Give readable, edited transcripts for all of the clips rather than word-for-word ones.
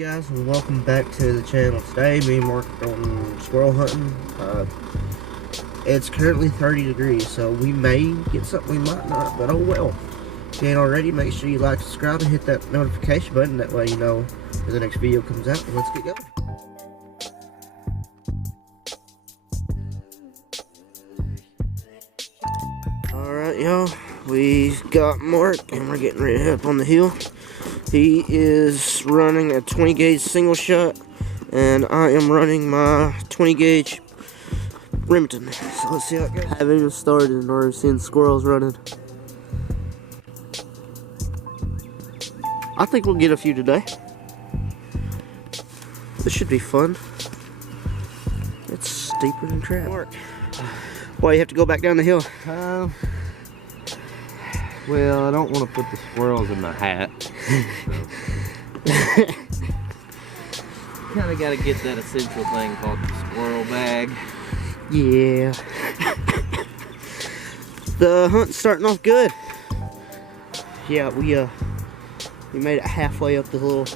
Guys, and welcome back to the channel. Today me and Mark are going squirrel hunting. It's currently 30 degrees, so we may get something, we might not, but oh well. If you ain't already, make sure you like, subscribe, and hit that notification button. That way you know when the next video comes out. And let's get going. Alright y'all, we got Mark and we're getting ready to head up on the hill. He is running a 20 gauge single shot, and I am running my 20 gauge Remington. So let's see how it goes. I haven't even started and already seen squirrels running. I think we'll get a few today. This should be fun. It's steeper than crap. Mark, why you have to go back down the hill? Well, I don't want to put the squirrels in my hat. Kind of got to get that essential thing called the squirrel bag. Yeah. The hunt's starting off good. Yeah, we made it halfway up this little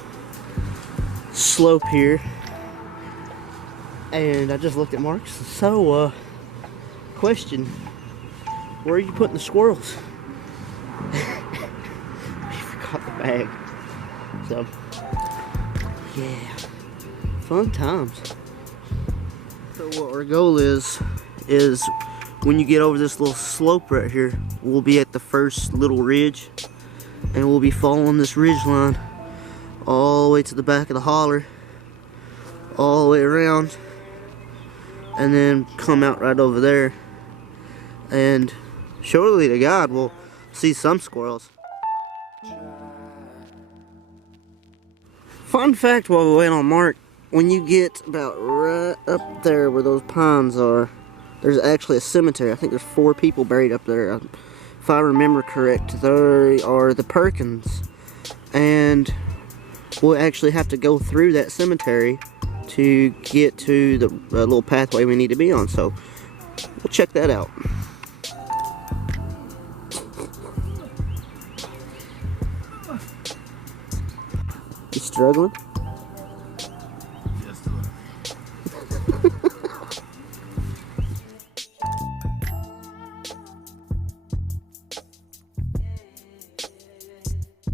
slope here, and I just looked at Mark. So, question: where are you putting the squirrels? We forgot the bag. So, yeah, fun times. So what our goal is when you get over this little slope right here, we'll be at the first little ridge, and we'll be following this ridge line all the way to the back of the holler, all the way around, and then come out right over there, and surely to God we'll see some squirrels. Fun fact while we wait on Mark, when you get about right up there where those pines are, there's actually a cemetery. I think there's 4 people buried up there. If I remember correct, they are the Perkins. And we'll actually have to go through that cemetery to get to the little pathway we need to be on. So we'll check that out. You struggling? Just a little.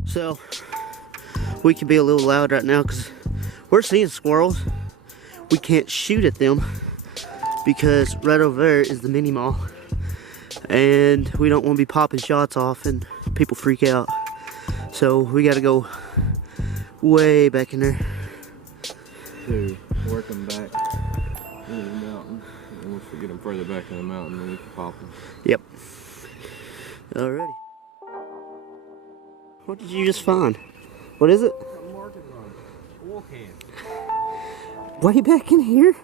So we can be a little loud right now because we're seeing squirrels. We can't shoot at them because right over there is the mini mall, and we don't want to be popping shots off and people freak out. So we got to go way back in there To work them back into the mountain. And once we get them further back in the mountain, then we can pop them. Yep. Alrighty. What did you just find? What is it? I'm marking on oil can. Way back in here?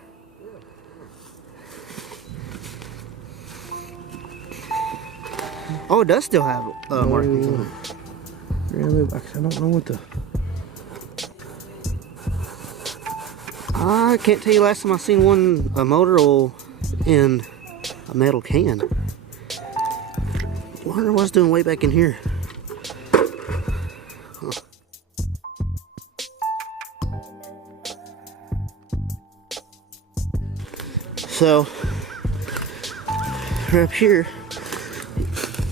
Oh, it does still have markings on it. Really? I don't know what the... I can't tell you last time I seen a motor oil in a metal can. Wonder what I was doing way back in here. Huh. So, right up here,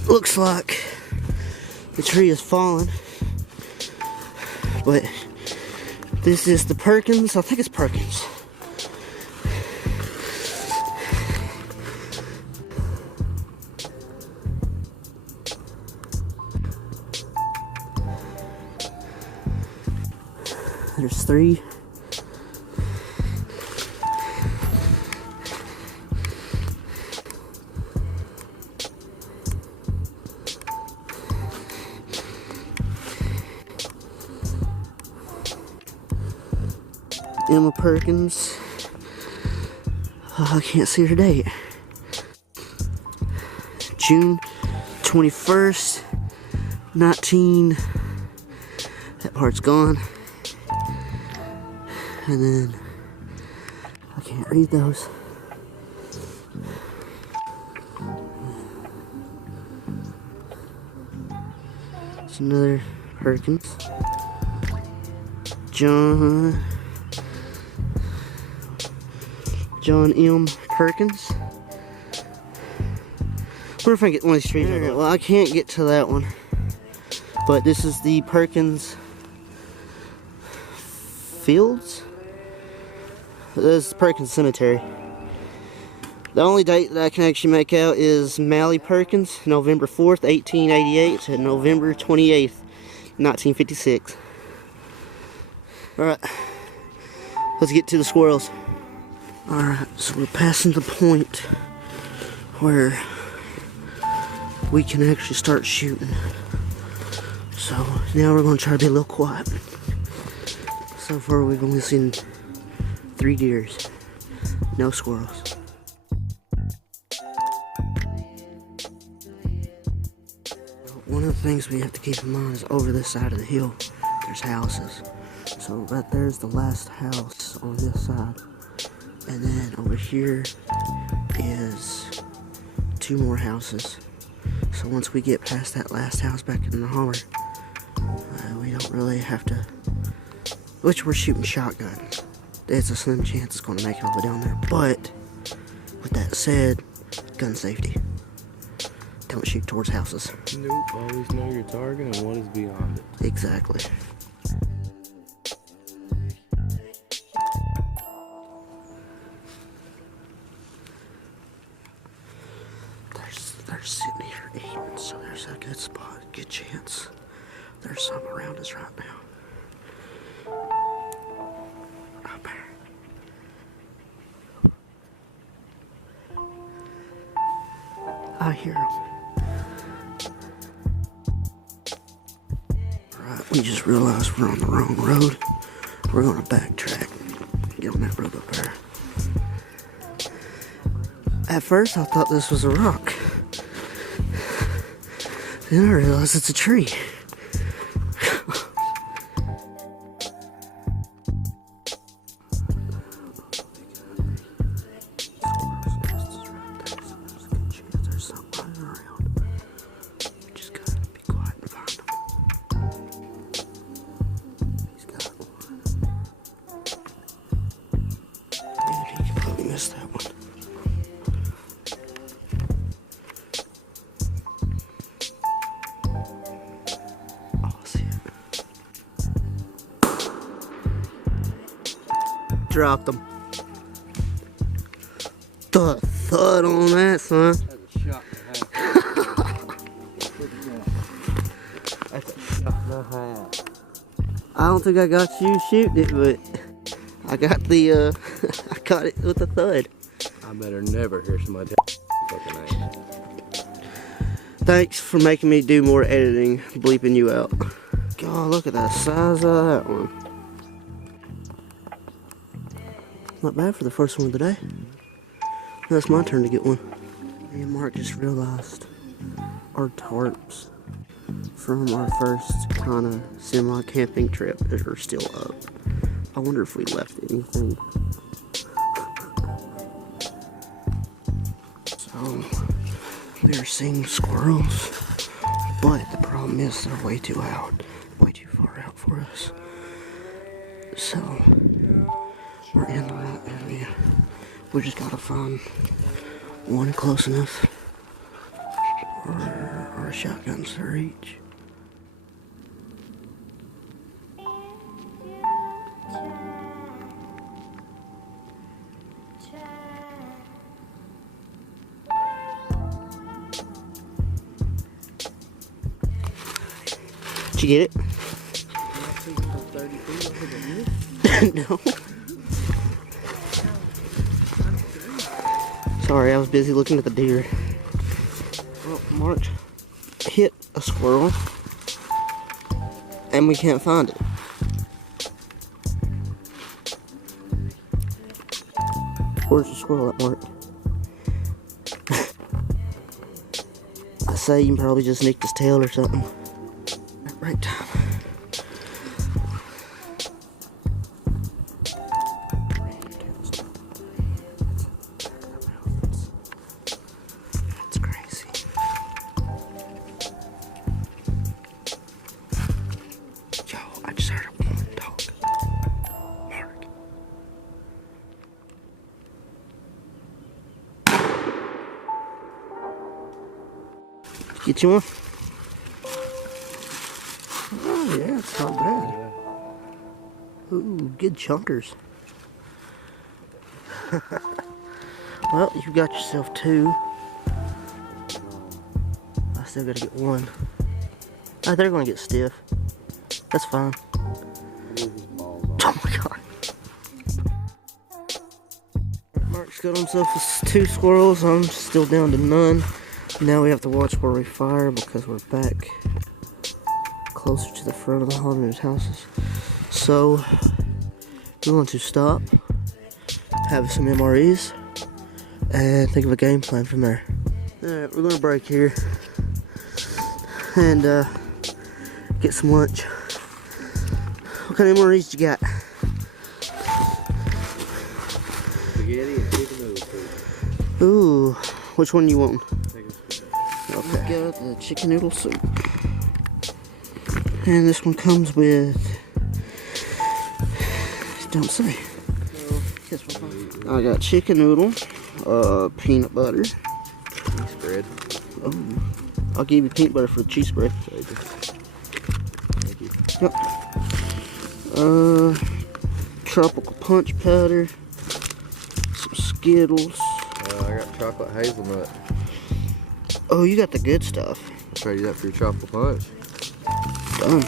looks like the tree is falling, but this is the Perkins. I think it's Perkins. There's 3. Emma Perkins. I can't see her date. June 21st, 19. That part's gone. And then I can't read those. It's another Perkins. John M. Perkins. What if I get one of these trees? Well, I can't get to that one. But this is the Perkins Fields. This is Perkins Cemetery. The only date that I can actually make out is Mally Perkins, November 4th, 1888 to November 28th, 1956. Alright, let's get to the squirrels. Alright, so we're passing the point where we can actually start shooting. So now we're going to try to be a little quiet. So far we've only seen 3 deers, no squirrels. One of the things we have to keep in mind is over this side of the hill, there's houses. So right there's the last house on this side. And then over here is 2 more houses. So once we get past that last house back in the holler, we don't really have to, which we're shooting shotgun. There's a slim chance it's going to make it over down there. But with that said, gun safety. Don't shoot towards houses. Nope, always know your target and what is beyond it. Exactly. They're sitting here eating, so there's a good spot, good chance. There's some around us right now. Up there. I hear them. Alright, we just realized we're on the wrong road. We're gonna backtrack. Get on that road up there. At first I thought this was a rock. Then I realized it's a tree. That one. Oh, I see it. Dropped them. The thud on that, son. That's a shot and a half. That's a shot and a half. I don't think I got you shooting it, but I got the I caught it with a thud. I better never hear somebody tell fucking name. Thanks for making me do more editing, bleeping you out. God, look at the size of that one. Not bad for the first one today. Now it's my turn to get one. Me and Mark just realized our tarps from our first kind of semi-camping trip are still up. I wonder if we left anything. So, we are seeing squirrels, but the problem is they're way too out, way too far out for us. So, we're in the right area. We just gotta find one close enough for our shotguns to reach. Did you get it? No. Sorry, I was busy looking at the deer. Well, Mark hit a squirrel, and we can't find it. Where's the squirrel at, Mark? I say you probably just nicked his tail or something. At right time. That's crazy. Yo, I just heard a woman talk. Get you one? Oh yeah, it's not bad. Ooh, good chunkers. Well, you got yourself 2. I still gotta get 1. Oh, they're gonna get stiff. That's fine. Oh my god. Mark's got himself 2 squirrels. I'm still down to none. Now we have to watch where we fire because we're back closer to the front of the haunted houses. So we're going to stop, have some MREs, and think of a game plan from there. Alright, we're gonna break here and get some lunch. What kind of MREs you got? Spaghetti and chicken noodle soup. Ooh, which one you want? Okay. We got the chicken noodle soup. And this one comes with, don't say. I got chicken noodle, peanut butter. Cheese spread. Oh, I'll give you peanut butter for the cheese spread. Thank you. Yep. Tropical punch powder, some Skittles. I got chocolate hazelnut. Oh, you got the good stuff. I'll trade you that for your chocolate punch. Done.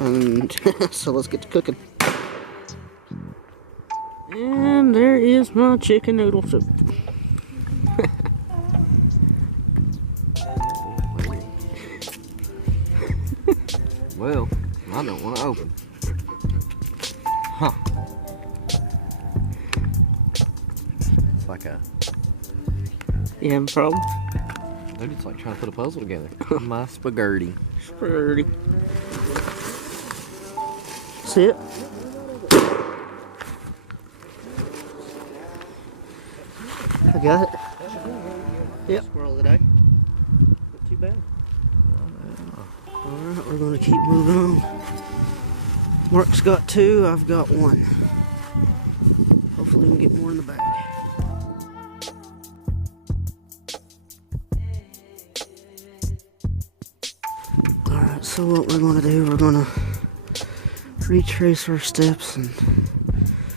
And so let's get to cooking. And there is my chicken noodle soup. Well, I don't want to open. Huh. It's like a... You having a problem? Dude, it's like trying to put a puzzle together. My spaghetti. Spaghetti. See it? I got it. Yep. Squirrel today. Not too bad. Alright, we're gonna keep moving on. Mark's got 2, I've got 1. Hopefully we can get more in the bag. Alright, so what we're gonna do, we're gonna retrace our steps and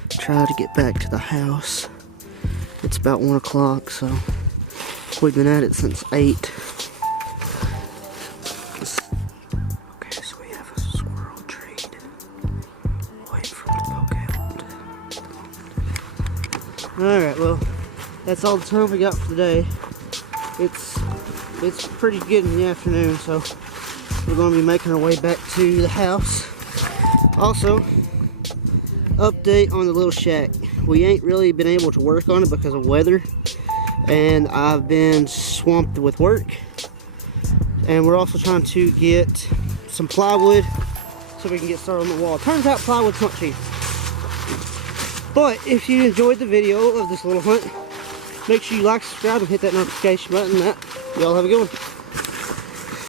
try to get back to the house. It's about 1 o'clock, so we've been at it since 8. Okay, so we have a squirrel trade. Wait for it to poke out. Alright, well, that's all the time we got for today. It's pretty good in the afternoon, so we're going to be making our way back to the house. Also, update on the little shack. We ain't really been able to work on it because of weather, and I've been swamped with work. And we're also trying to get some plywood so we can get started on the wall. Turns out plywood's not cheap. But if you enjoyed the video of this little hunt, make sure you like, subscribe, and hit that notification button. Y'all have a good one.